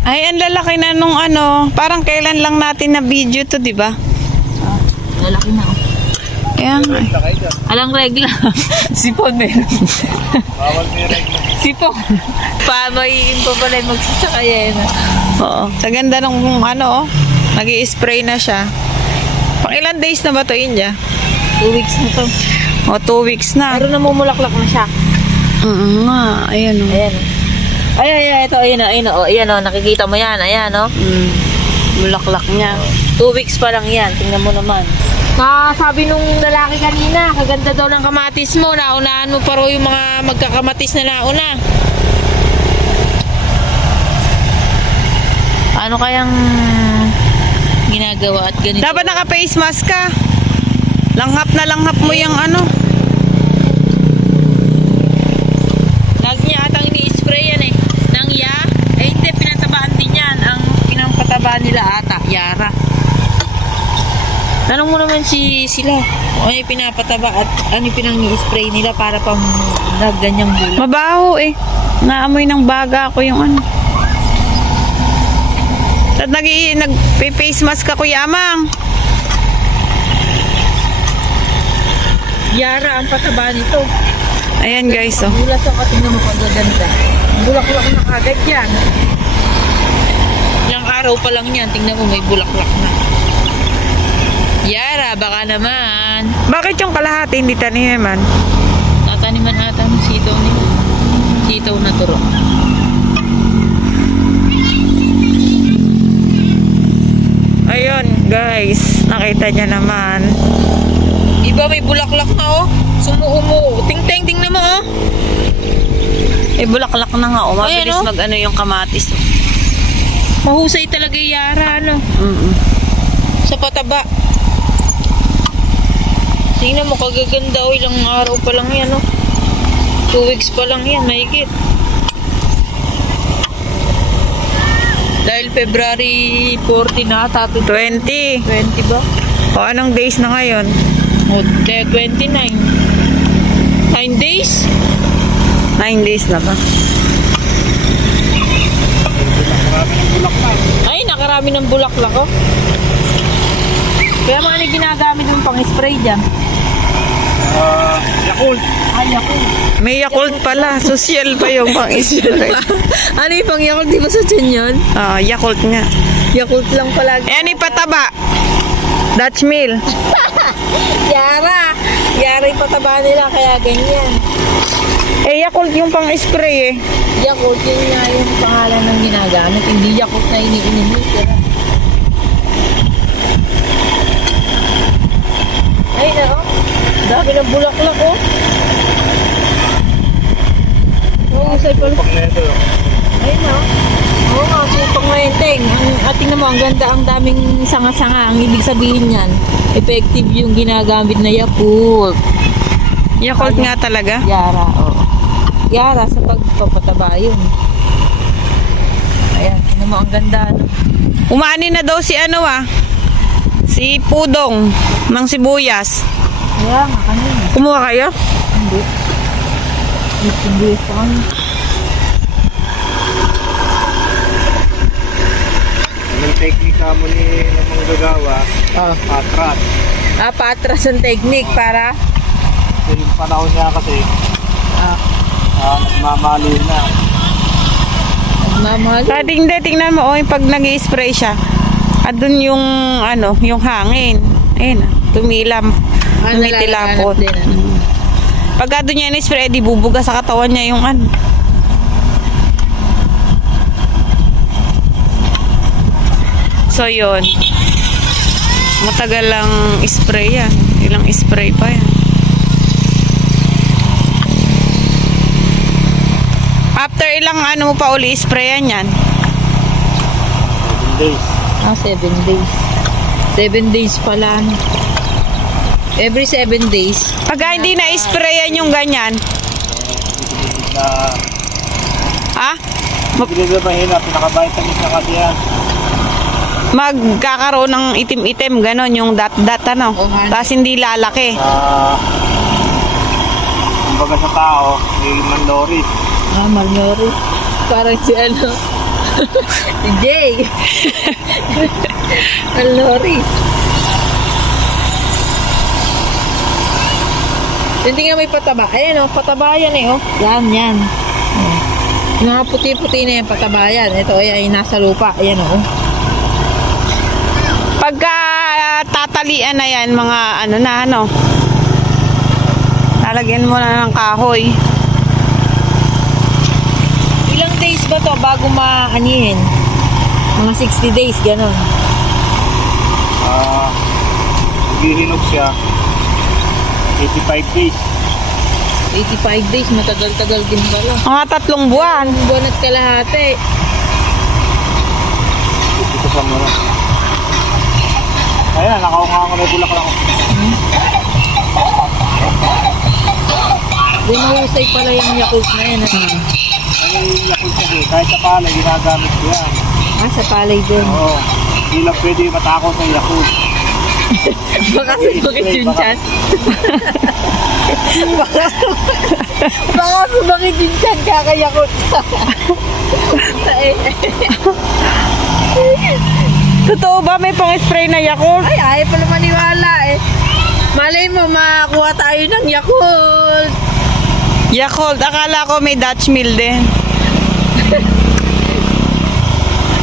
Ay, ang lalaki na nung ano. Parang kailan lang natin na video to, di ba? Lalaki na. Ayan. Alang regla. Sipon meron. Bawal may regla. Sipon. Pamayin pa pala yung magsasakay. Oo. Sa ganda nung ano, nag-i-spray na siya. Pang ilan days na ba to, India? 2 weeks na to. O, 2 weeks na. Pero namumulaklak na siya. Nga. Ayan o. Ayan. Ay, ito, ayan o, nakikita mo yan, ayan o. Bulaklak niya. 2 weeks pa lang yan, tingnan mo naman. Sabi nung lalaki kanina, kaganda daw ng kamatis mo, naunahan mo pa raw yung mga magkakamatis na nauna. Ano kayang ginagawa at ganito? Dapat naka-face mask ka. Langhap na langhap mo yung ano. Lagi niya atang ini-spray yan eh. Nang hindi, pinatabaan din yan. Ang pinampatabaan nila ata, Yara. Tanong mo naman sila ano yung pinapataba at ano yung pinang-i-spray nila para pang ganyang bulak. Mabaho eh. Naamoy ng baga ako yung ano. At nag-face mask ka, Kuya Amang. Yara ang pataba nito. Ayan guys, oh. Bulas ang katingnan mo pagaganda. Bulaklak na kagad yan. Ilang araw pa lang yan. Tingnan mo may bulaklak na. Yara, baka naman. Bakit yung kalahati hindi taniman? Tataniman ata ng sitaw nila. Sitaw na turo. Ayun guys, nakita niya naman. Iba may bulaklak na oh. Sumuumo. Ting-ting, tingnan mo oh. Eh, bulaklak na nga, oh. Mabilis Ayan, oh. mag-ano yung kamatis. Mahusay talaga yung Yara, ano. Sa pataba. Tingnan mo, kagaganda oh. Ilang araw pa lang yan oh. 2 weeks pa lang yan, mahigit. Dahil February 14 na ata. 20. 20 ba? O, anong days na ngayon? O, 29. 9 days? 9 days na ba? Marami ng bulaklak. Ay, nakarami ng bulaklak oh. Kaya mga ginagamit yung pang-spray dyan. Yakult. Ay, Yakult. May Yakult pala. Social pa yung pang-spray. Ano yung pang-Yakult? Di ba sa dyan yun? Yakult nga. Yakult lang pala. Ayan, ipataba. Dutch Mill. Yara yung pataba nila, kaya ganyan. Eh, Yakult yung pang-spray eh. Yakult, yun nga yung pangalan ng ginagamit. Hindi Yakult na iniinom. Ay, na oh. Dami ng bulaklak oh. Oo, sa ipon. Pag neto. Ay na. Oo nga, supang mayenteng. Ang ating naman, ang ganda, ang daming sanga-sanga. Ang ibig sabihin yan, effective yung ginagamit na Yakult. Yakult nga talaga. Yara, oo. Yara sa pagpapataba yun. Ayan, ano mo, ang ganda. No? Umani na daw si si Pudong ng sibuyas. Kaya nga, kanina. Kumuha kayo? Hindi. Hindi pa kami. Anong teknika mo ni ng mga gagawa? Patras. Patras ang technique para Yung panahon niya kasi nagmamali na. nagmamahal. Hindi, tingnan mo, yung pag nag-i-spray siya. Adun yung, yung hangin. Ayun, tumilam. Tumitilapot. Pagka doon niya in-spray, di bubuga sa katawan niya yung So, yun. Matagal lang spray yan. Ilang spray pa yan. After ilang mo pa uli sprayan yan? 7 days. 7 days. 7 days pala. Every 7 days. Pagka hindi na-sprayan yung ganyan. Hindi ba mahina? Pinaka-vitamins na kasi yan. Magkakaroon ng itim-itim, ganon, yung dot-dot Tapos hindi lalaki. Kumbaga sa tao, may malnourished. Malnourished. Parang si Si Jay. Ang lori. Hindi nga may pataba. Ayan o, pataba yan eh oh. Yan. Yung mga puti-puti na yan, pataba yan. Ito ay nasa lupa. Ayan o. Pagka tatalian na yan, mga lalagyan mo na ng kahoy. Ilang days ba to bago maanihin? Mga 60 days, gano'n. Maghihinog siya. 85 days. 85 days, matagal-tagal din pala. Mga 3 buwan. Buwan at kalahati. Ito sa mga. Ayan, nakaunga ko na yung bulaklak ko. Di mahusay pala yung Yakult na yan. Ano yung Yakult kasi, kahit sa palay, ginagamit ko yan. Sa palay din. Oo. Hindi lang pwede matakot sa Yakult. Baka sumakit yung chan. Baka sumakit yung chan kakayakot. Totoo ba may pang-spray na Yakult? Ay, ayaw pala maniwala eh. Malay mo, makakuha tayo ng Yakult. Yakult, akala ko may Dutch mill din.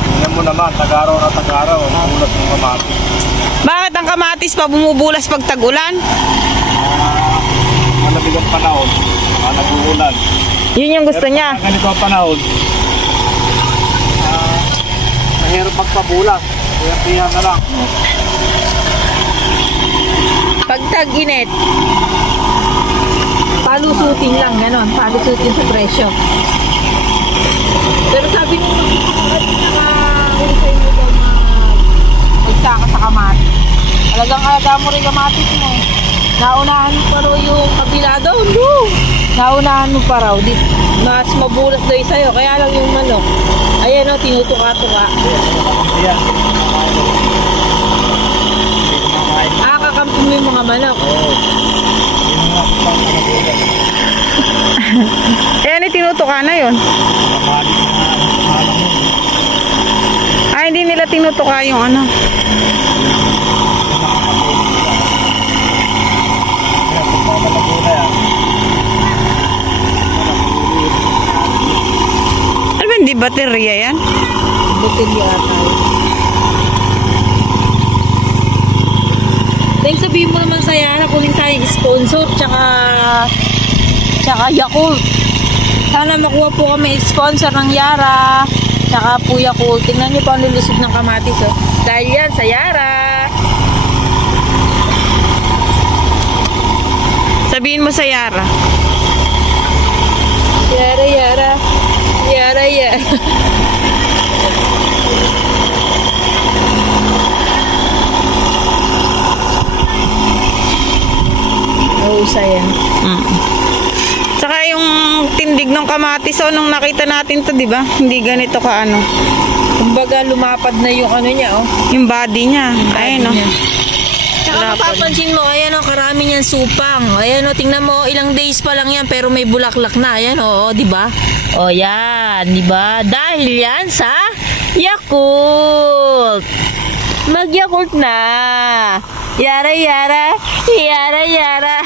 Tingnan mo naman, tagaraw na tagaraw, ulat ng kamatis. Bakit ang kamatis pa bumubulas pag tag-ulan? Malamig ang panahon, nag-uulan. Yun yung gusto niya. Pero ganito ang panahon, mahirap magpabulas. Kaya na lang. Pag tag-init, palusutin lang, gano'n. Palusutin sa presyo. Pero sabi nung nakahusay mo daw magsaka sa kamatis. Alagang-alaga mo rin kamatis mo. Naunahan mo pa raw yung kabila daw. No! Naunahan mo pa raw. Mas mabulas daw yung sa'yo. Kaya lang yung manok. Ayan o, tinutuka-tuka. Ayan. Kakampin mo yung mga manok. Ayan, tinutuka na yun. Ay, hindi nila tinutuka yung ano. Ano ba, hindi baterya yan? Baterya ata. Dahil sabihin mo naman sa Yara, kunin tayong sponsor, tsaka Yakult. Sana makuha po kami sponsor ng Yara, tsaka po Yakult. Tingnan niyo po ang lulusog ng kamatis. Oh. Dahil yan sa Yara. Sabihin mo sa Yara. Yara, Yara. Yara, Yara. Mahusay yan. Saka yung tindig ng kamatis, nung nakita natin to, di ba? Hindi ganito ka ano. Kumbaga lumapad na yung ano niya, oh. Yung body niya. Ayun, no. Tsaka mapapansin mo, ayan o, karami niyan supang. Ayan o, tingnan mo, ilang days pa lang yan, pero may bulaklak na. Ayan o, di ba? O yan, di ba? Dahil yan sa Yakult. Mag-Yakult na. Yara, Yara. Yara, Yara.